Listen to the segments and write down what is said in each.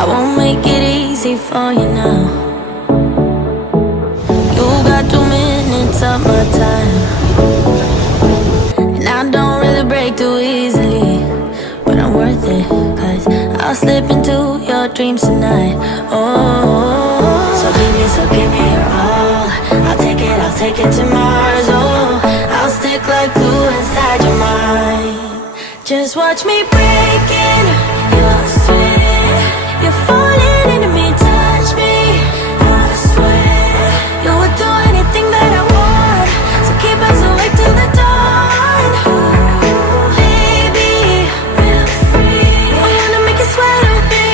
I won't make it easy for you now. You got 2 minutes of my time, and I don't really break too easily, but I'm worth it, 'cause I'll slip into your dreams tonight. Oh, so give me your all. I'll take it to Mars. Oh, I'll stick like glue inside your mind. Just watch me breaking your sweat. You're falling into me, touch me, I swear. You would do anything that I want, so keep us awake till the dawn. Baby, feel free. I wanna make you sweat on me.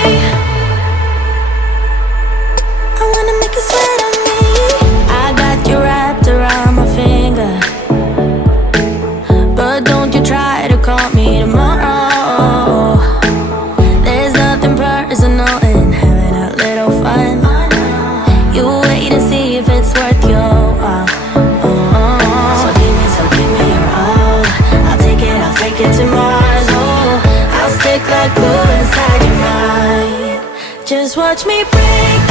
I wanna make you sweat on me. I got you wrapped around my finger, but don't you try to call me tomorrow. There's nothing personal in having a little fun. You wait and see if it's worth your while. So give me your all. I'll take it to Mars. Oh, I'll stick like glue inside your mind. Just watch me break